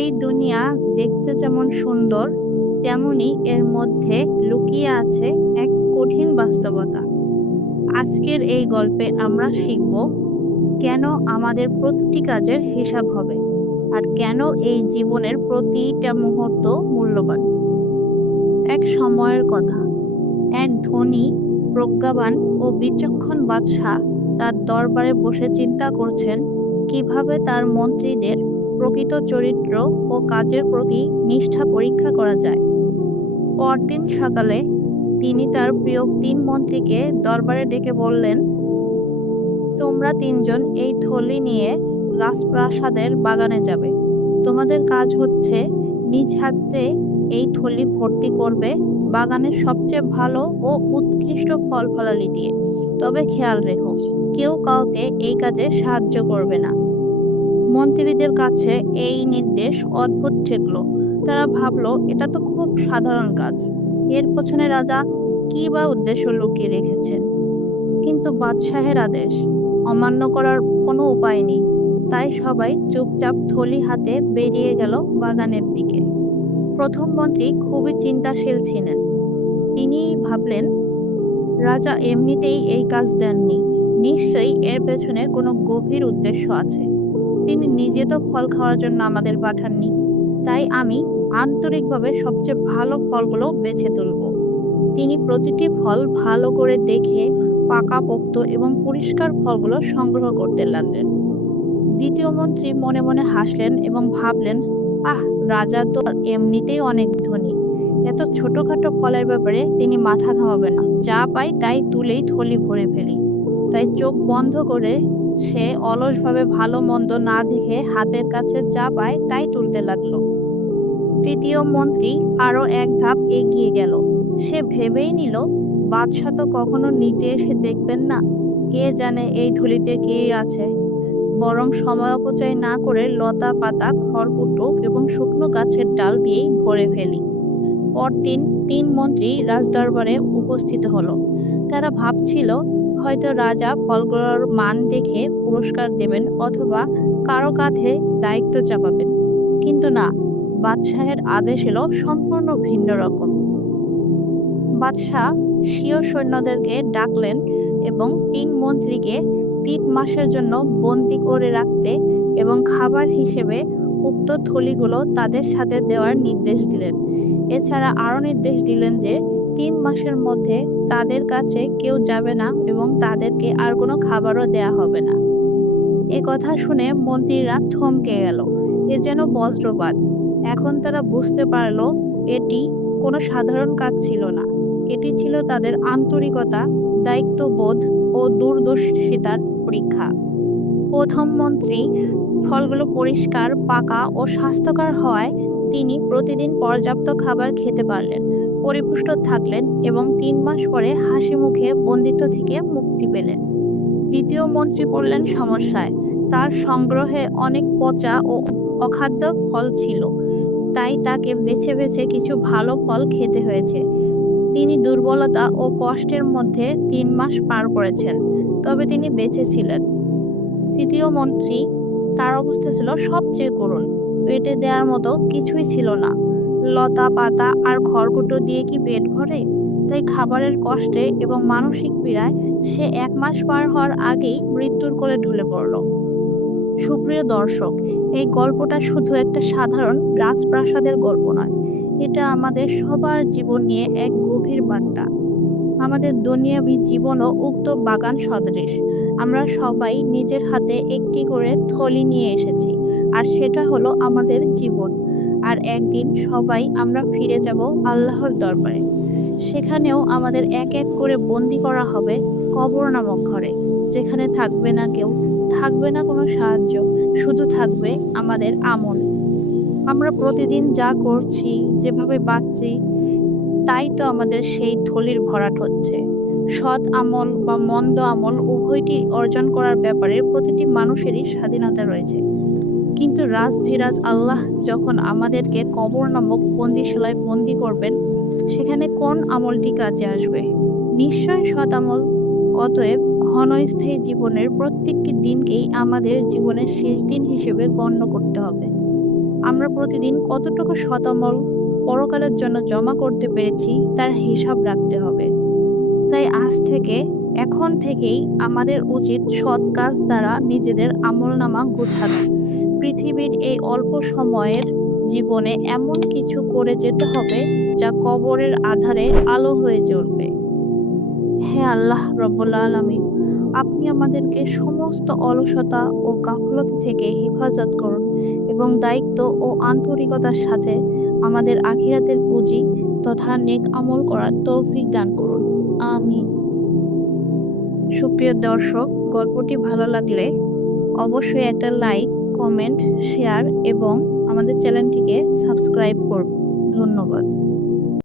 এই দুনিয়া দেখতে যেমন সুন্দর, তেমনি এর মধ্যে লুকিয়ে আছে এক কঠিন বাস্তবতা। আজকের এই গল্পে আমরা শিখব কেন আমাদের প্রতিটি কাজের হিসাব হবে আর কেন এই জীবনের প্রতিটা মুহূর্ত মূল্যবান। এক সময়ের কথা। এক ধনী, প্রজ্ঞাবান ও বিচক্ষণ বাদশাহ তার দরবারে বসে চিন্তা করছেন, কীভাবে তার মন্ত্রীদের প্রকৃত চরিত্র ও কাজের প্রতি নিষ্ঠা পরীক্ষা করা যায়। পরদিন সকালে তিনি তার প্রিয় তিন মন্ত্রীকে দরবারে ডেকে বললেন, তোমরা তিনজন এই থলি নিয়ে রাজপ্রাসাদের বাগানে যাবে। তোমাদের কাজ হচ্ছে নিজ হাতে এই থলি ভর্তি করবে বাগানের সবচেয়ে ভালো ও উৎকৃষ্ট ফল ফলালি দিয়ে। তবে খেয়াল রেখো, কেউ কাউকে এই কাজে সাহায্য করবে না। মন্ত্রীদের কাছে এই নির্দেশ অদ্ভুত ঠেকলো। তারা ভাবলো, এটা তো খুব সাধারণ কাজ। এর পেছনে রাজা কি বা উদ্দেশ্য লুকিয়ে রেখেছেন? কিন্তু বাদশাহের আদেশ অমান্য করার কোনো উপায় নেই। তাই সবাই চুপচাপ থলি হাতে বেরিয়ে গেল বাগানের দিকে। প্রথম মন্ত্রী খুবই চিন্তাশীল ছিলেন। তিনি ভাবলেন, রাজা এমনিতেই এই কাজ দেননি। নিশ্চয়ই এর পেছনে কোনো গভীর উদ্দেশ্য আছে। তিনি নিজে তো ফল খাওয়ার জন্য আমাদের পাঠাননি। তাই আমি আন্তরিকভাবে সবচেয়ে ভালো ফলগুলো বেছে তুলব। তিনি প্রতিটি ফল ভালো করে দেখে পাকা পোক্ত এবং পরিষ্কার ফলগুলো সংগ্রহ করতে লাগলেন। দ্বিতীয় মন্ত্রী মনে মনে হাসলেন এবং ভাবলেন, আহ, রাজা তো এমনিতেই অনেক ধনী। এত ছোটখাটো ফলের ব্যাপারে তিনি মাথা ঘামাবেন না। যা পাই তাই তুলেই থলি ভরে ফেলি। তাই চোখ বন্ধ করে সে অলসভাবে ভালো মন্দ না দেখে হাতের কাছে যা পায় তাই তুলতে লাগল। তৃতীয় মন্ত্রী আরও এক ধাপ এগিয়ে গেল। সে ভেবেই নিল, বাদশাহ তো কখনো নিজে এসে দেখবেন না। কে জানে এই ধুলিতে কে আছে। বরং সময় অপচয় না করে লতা পাতা, খড়কুটো এবং শুকনো গাছের ডাল দিয়েই ভরে ফেলি। পরদিন তিন মন্ত্রী রাজদরবারে উপস্থিত হলো। তারা ভাবছিল হয়তো রাজা ফলগুলোর মান দেখে পুরস্কার দেবেন অথবা কারও কাঁধে দায়িত্ব চাপাবেন। কিন্তু না, বাদশাহের আদেশ এলো সম্পূর্ণ ভিন্ন রকম। বাদশাহ স্বীয় সৈন্যদেরকে ডাকলেন এবং তিন মন্ত্রীকে তিন মাসের জন্য বন্দি করে রাখতে এবং খাবার হিসেবে উক্ত থলিগুলো তাদের সাথে দেওয়ার নির্দেশ দিলেন। এছাড়া আরও নির্দেশ দিলেন যে তিন মাসের মধ্যে তাদের কাছে কেউ যাবে না এবং তাদেরকে আর কোনো খাবারও দেয়া হবে না। এ কথা শুনে মন্ত্রীরা থমকে গেল। এ যেন বজ্রপাত। এখন তারা বুঝতে পারল এটি কোনো সাধারণ কাজ ছিল না। এটি ছিল তাদের আন্তরিকতা, দায়িত্ববোধ ও দূরদর্শিতার পরীক্ষা। প্রথম মন্ত্রী, ফলগুলো পরিষ্কার, পাকা ও স্বাস্থ্যকর হওয়ায় তিনি প্রতিদিন পর্যাপ্ত খাবার খেতে পারলেন, পরিপুষ্ট থাকলেন এবং তিন মাস পরে হাসি মুখে বন্দিত্ব থেকে মুক্তি পেলেন। দ্বিতীয় মন্ত্রী পড়লেন সমস্যায়। তার সংগ্রহে অনেক পচা ও অখাদ্য ফল ছিল, তাই তাকে বেছে বেছে কিছু ভালো ফল খেতে হয়েছে। তিনি দুর্বলতা ও কষ্টের মধ্যে তিন মাস পার করেছেন, তবে তিনি বেঁচে ছিলেন। তৃতীয় মন্ত্রী, তার অবস্থা ছিল সবচেয়ে করুণ। পেটে দেওয়ার মতো কিছুই ছিল না। লতা পাতা আর খড়কুটো দিয়ে কি পেট ভরে? তাই খাবারের কষ্টে এবং মানসিক পীড়ায় সে এক মাস পার হওয়ার আগেই মৃত্যুর কোলে ঢুলে পড়ল। সুপ্রিয় দর্শক, এই গল্পটা শুধু একটা সাধারণ রাজপ্রাসাদের গল্প নয়। এটা আমাদের সবার জীবন নিয়ে এক গভীর বার্তা। আমাদের দুনিয়াবী জীবনও উক্ত বাগান সদৃশ। আমরা সবাই নিজের হাতে একটি করে থলি নিয়ে এসেছি। আর সেটা হলো আমাদের জীবন। আর একদিন সবাই আমরা ফিরে যাব আল্লাহর দরবারে। সেখানেও আমাদের এক এক করে বন্দি করা হবে কবর নামক ঘরে, যেখানে থাকবে না কেউ, থাকবে না কোনো সাহায্য, শুধু থাকবে আমাদের আমল। আমরা প্রতিদিন যা করছি, যেভাবে বাঁচছি, তাই তো আমাদের সেই থলির ভরাট হচ্ছে। সৎ আমল বা মন্দ আমল উভয়টি অর্জন করার ব্যাপারে প্রতিটি মানুষেরই স্বাধীনতা রয়েছে। কিন্তু রাজ ধীরাজ আল্লাহ যখন আমাদেরকে কবর নামক বন্দিশালায় বন্দি করবেন, সেখানে কোন আমলটি কাজে আসবে? নিশ্চয় সৎ আমল। অতএব ক্ষণস্থায়ী জীবনের প্রত্যেকটি দিনকেই আমাদের জীবনের শেষ দিন হিসেবে গণ্য করতে হবে। আমরা প্রতিদিন কতটুকু শতামল পরকালের জন্য জমা করতে পেরেছি তার হিসাব রাখতে হবে। তাই আজ থেকে, এখন থেকেই আমাদের উচিত সৎ কাজ দ্বারা নিজেদের আমলনামা গোছানো। পৃথিবীর এই অল্প সময়ের জীবনে এমন কিছু করে যেতে হবে যা কবরের আধারে আলো হয়ে জ্বলবে। হে আল্লাহ রব্বুল আলামিন, আপনি আমাদেরকে সমস্ত অলসতা ও গাফলতি থেকে হেফাজত করুন এবং দায়িত্ব ও আন্তরিকতার সাথে আমাদের আখিরাতের পুঁজি তথা নেক আমল করার তৌফিক দান করুন। আমিন। সুপ্রিয় দর্শক, গল্পটি ভালো লাগলে অবশ্যই একটা লাইক কমেন্ট শেয়ার এবং আমাদের চ্যানেলটিকে সাবস্ক্রাইব করুন ধন্যবাদ।